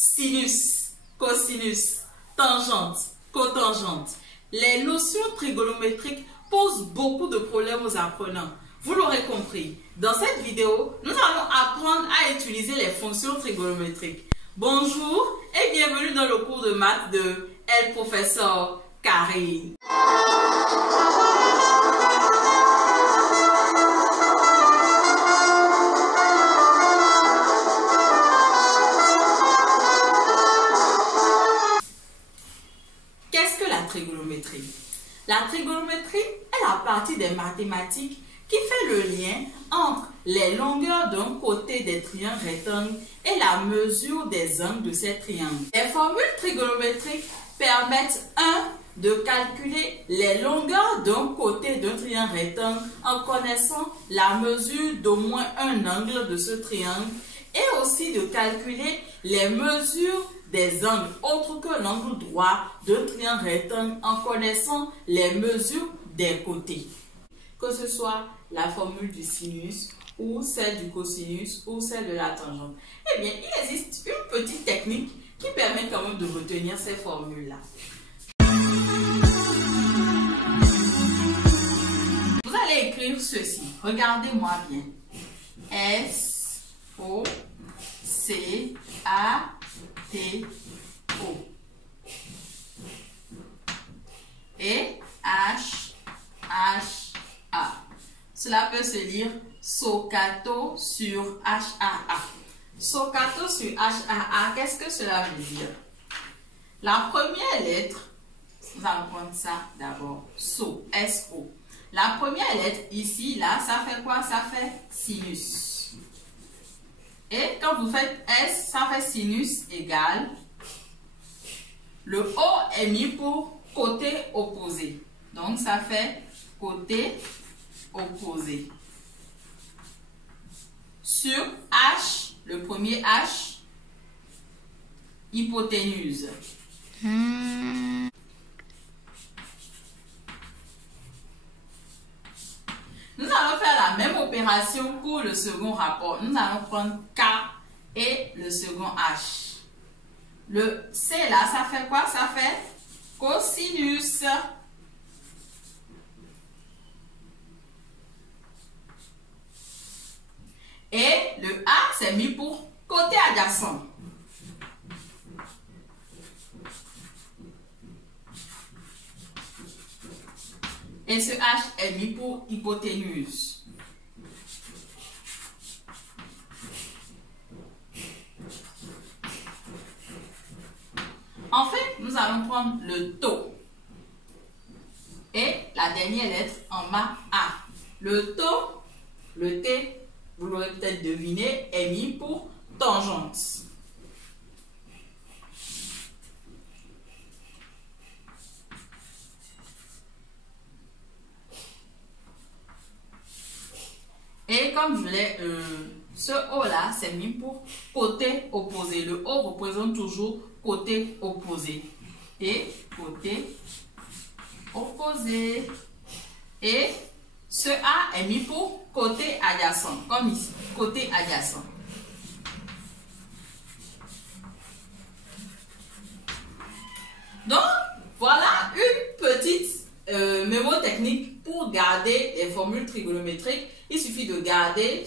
sinus, cosinus, tangente, cotangente. Les notions trigonométriques posent beaucoup de problèmes aux apprenants. Vous l'aurez compris, dans cette vidéo, nous allons apprendre à utiliser les fonctions trigonométriques. Bonjour et bienvenue dans le cours de maths de El Professeur Karine. Qu'est-ce que la trigonométrie? La trigonométrie est la partie des mathématiques qui fait le lien entre les longueurs d'un côté des triangles rectangles et la mesure des angles de ces triangles. Les formules trigonométriques permettent de calculer les longueurs d'un côté d'un triangle rectangle en connaissant la mesure d'au moins un angle de ce triangle et aussi de calculer les mesures des angles autres que l'angle droit d'un triangle rectangle en connaissant les mesures des côtés. Que ce soit la formule du sinus ou celle du cosinus ou celle de la tangente. Eh bien, il existe une petite technique qui permet quand même de retenir ces formules-là. Vous allez écrire ceci. Regardez-moi bien. S, O, C, A, T, O. Et H, H, A. Cela peut se lire Socato sur HAA. Socato sur HAA, qu'est-ce que cela veut dire? La première lettre, nous allons prendre ça d'abord, So, S-O. La première lettre ici, là, ça fait quoi? Ça fait sinus. Et quand vous faites S, ça fait sinus égale. Le O est mis pour côté opposé. Donc, ça fait côté opposé. Sur H, le premier H, hypoténuse. Nous allons faire la même opération pour le second rapport. Nous allons prendre K et le second H. Le C là, ça fait quoi? Ça fait cosinus. Et le A, c'est mis pour côté adjacent. Et ce H est mis pour hypoténuse. Enfin, nous allons prendre le taux. Et la dernière lettre en bas A. Le taux, le T, vous l'aurez peut-être deviné, est mis pour tangente. Et comme je l'ai, ce O là, c'est mis pour côté opposé. Le O représente toujours côté opposé. Et côté opposé. Et ce A est mis pour côté adjacent, comme ici, côté adjacent. Donc, voilà une petite mémotechnique pour garder les formules trigonométriques. Il suffit de garder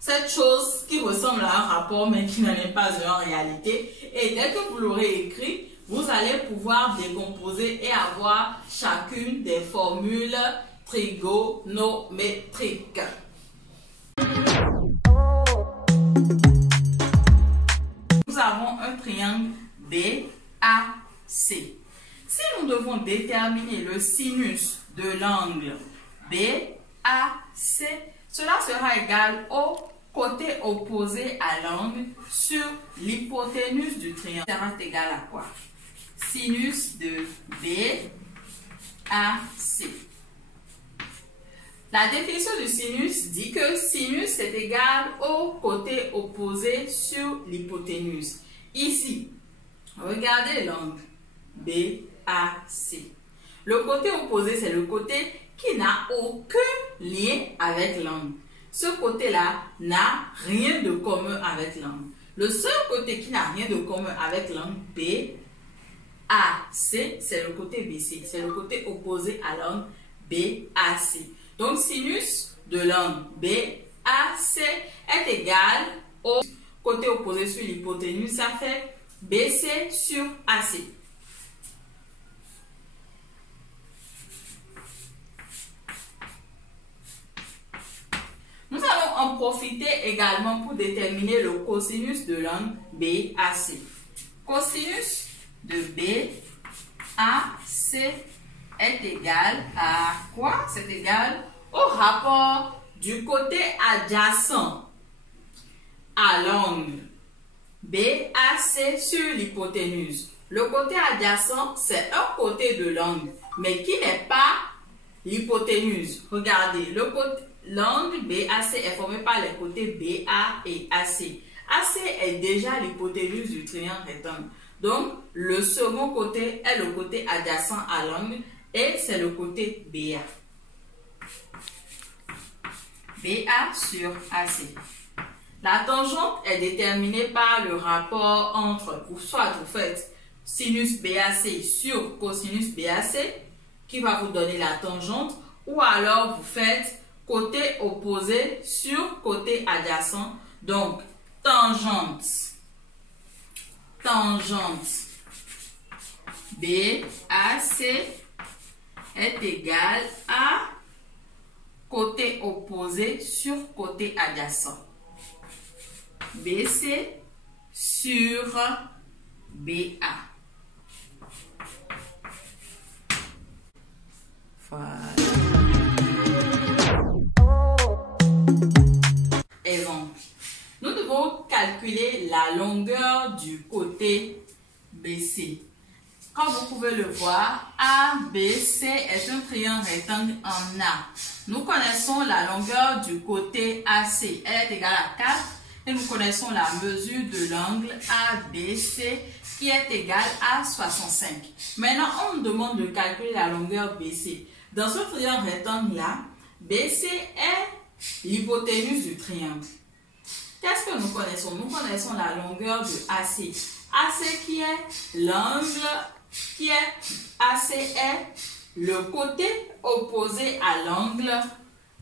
cette chose qui ressemble à un rapport, mais qui n'en est pas un en réalité. Et dès que vous l'aurez écrit, vous allez pouvoir décomposer et avoir chacune des formules trigonométriques. Nous avons un triangle BAC. Si nous devons déterminer le sinus de l'angle BAC, cela sera égal au côté opposé à l'angle sur l'hypoténuse du triangle. Ça sera égal à quoi? Sinus de BAC. La définition du sinus dit que sinus est égal au côté opposé sur l'hypoténuse. Ici, regardez l'angle BAC. Le côté opposé, c'est le côté qui n'a aucun lien avec l'angle. Ce côté-là n'a rien de commun avec l'angle. Le seul côté qui n'a rien de commun avec l'angle BAC, c'est le côté BC. C'est le côté opposé à l'angle BAC. Donc, sinus de l'angle BAC est égal au côté opposé sur l'hypoténuse. Ça fait BC sur AC. Nous allons en profiter également pour déterminer le cosinus de l'angle BAC. Cosinus de BAC est égal à quoi? C'est égal au rapport du côté adjacent à l'angle BAC sur l'hypoténuse. Le côté adjacent, c'est un côté de l'angle, mais qui n'est pas l'hypoténuse. Regardez, l'angle BAC est formé par les côtés BA et AC. AC est déjà l'hypoténuse du triangle rectangle. Donc, le second côté est le côté adjacent à l'angle et c'est le côté BA. BA sur AC. La tangente est déterminée par le rapport entre, soit vous faites sinus BAC sur cosinus BAC, qui va vous donner la tangente, ou alors vous faites côté opposé sur côté adjacent. Donc, tangente BAC est égale à côté opposé sur côté adjacent. BC sur BA. Voilà. Exemple. Nous devons calculer la longueur du côté BC. Comme vous pouvez le voir, ABC est un triangle rectangle en A. Nous connaissons la longueur du côté AC. Elle est égale à 4 et nous connaissons la mesure de l'angle ABC qui est égale à 65. Maintenant, on nous demande de calculer la longueur BC. Dans ce triangle rectangle-là, BC est l'hypoténuse du triangle. Qu'est-ce que nous connaissons? Nous connaissons la longueur de AC. AC qui est l'angle, AC est le côté opposé à l'angle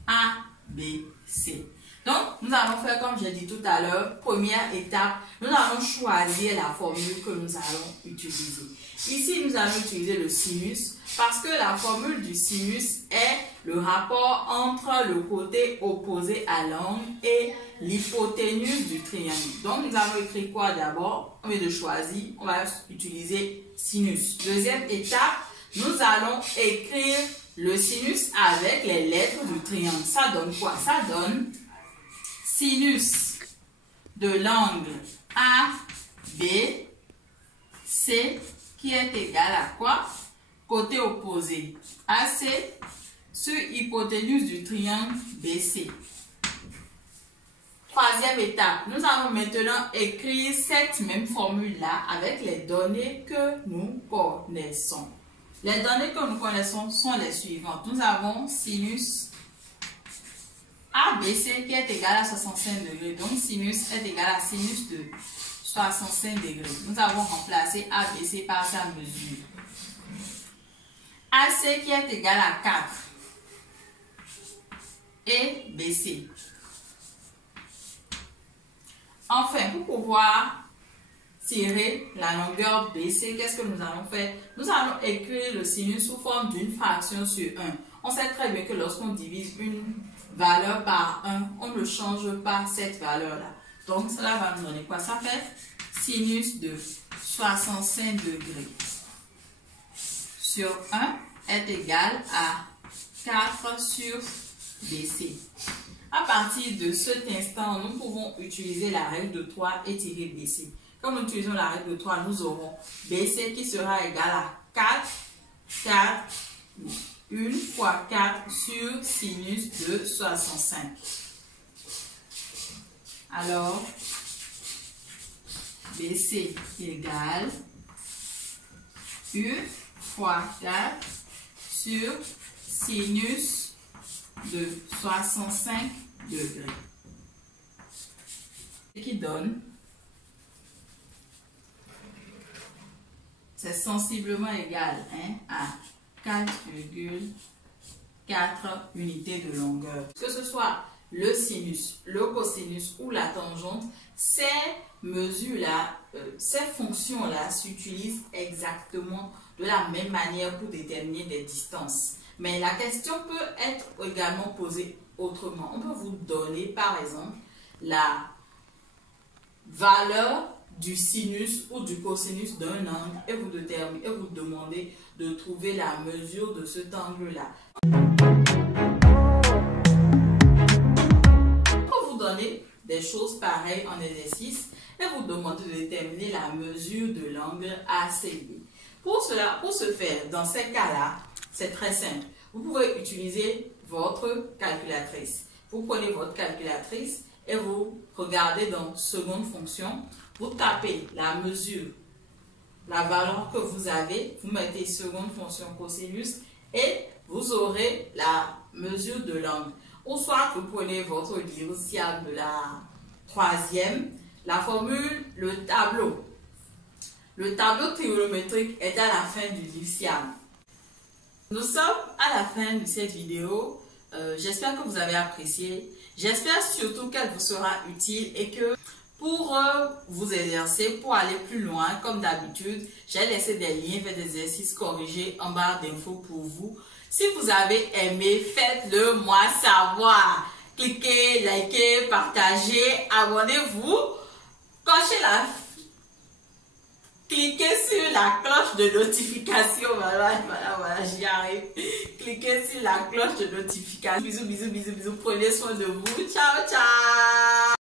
ABC. Donc, nous allons faire comme j'ai dit tout à l'heure. Première étape, nous allons choisir la formule que nous allons utiliser. Ici, nous allons utiliser le sinus parce que la formule du sinus est le rapport entre le côté opposé à l'angle et l'hypoténuse du triangle. Donc, nous allons écrire quoi d'abord? Au lieu de choisir, on va utiliser sinus. Deuxième étape, nous allons écrire le sinus avec les lettres du triangle. Ça donne quoi? Ça donne sinus de l'angle ABC qui est égal à quoi? Côté opposé AC sur hypoténuse du triangle BC. Troisième étape, nous allons maintenant écrire cette même formule-là avec les données que nous connaissons. Les données que nous connaissons sont les suivantes. Nous avons sinus ABC qui est égal à 65 degrés. Donc, sinus est égal à sinus de 65 degrés. Nous avons remplacé ABC par sa mesure. AC qui est égal à 4 et BC. Enfin, pour pouvoir tirer la longueur BC, qu'est-ce que nous allons faire? Nous allons écrire le sinus sous forme d'une fraction sur 1. On sait très bien que lorsqu'on divise une valeur par 1, on ne change pas cette valeur-là. Donc, cela va nous donner quoi? Ça fait sinus de 65 degrés sur 1 est égal à 4 sur BC. À partir de cet instant, nous pouvons utiliser la règle de 3 et tirer BC. Comme nous utilisons la règle de 3, nous aurons BC qui sera égal à 4, 1 fois 4 sur sinus de 65. Alors, BC égale 1 fois 4 sur sinus de 65 degrés. Ce qui donne c'est sensiblement égal à 4,4 unités de longueur. Que ce soit le sinus, le cosinus ou la tangente, ces mesures-là, ces fonctions-là s'utilisent exactement de la même manière pour déterminer des distances. Mais la question peut être également posée autrement. On peut vous donner par exemple la valeur du sinus ou du cosinus d'un angle et vous demandez de trouver la mesure de cet angle-là. On peut vous donner des choses pareilles en exercice et vous demander de déterminer la mesure de l'angle ACB. Pour ce faire, dans ces cas-là, c'est très simple. Vous pouvez utiliser votre calculatrice. Vous prenez votre calculatrice et vous regardez dans seconde fonction. Vous tapez la mesure, la valeur que vous avez. Vous mettez seconde fonction cosinus et vous aurez la mesure de l'angle. Ou soit vous prenez votre livre SIAM de la 3e, la formule, le tableau. Le tableau trigonométrique est à la fin du livre SIAM. Nous sommes à la fin de cette vidéo. J'espère que vous avez apprécié. J'espère surtout qu'elle vous sera utile et que pour vous exercer, pour aller plus loin, comme d'habitude, j'ai laissé des liens vers des exercices corrigés en barre d'infos pour vous. Si vous avez aimé, faites-le moi savoir. Cliquez, likez, partagez, abonnez-vous, cliquez sur la cloche de notification. Voilà, j'y arrive. Cliquez sur la cloche de notification. Bisous, bisous, bisous, bisous. Prenez soin de vous. Ciao, ciao.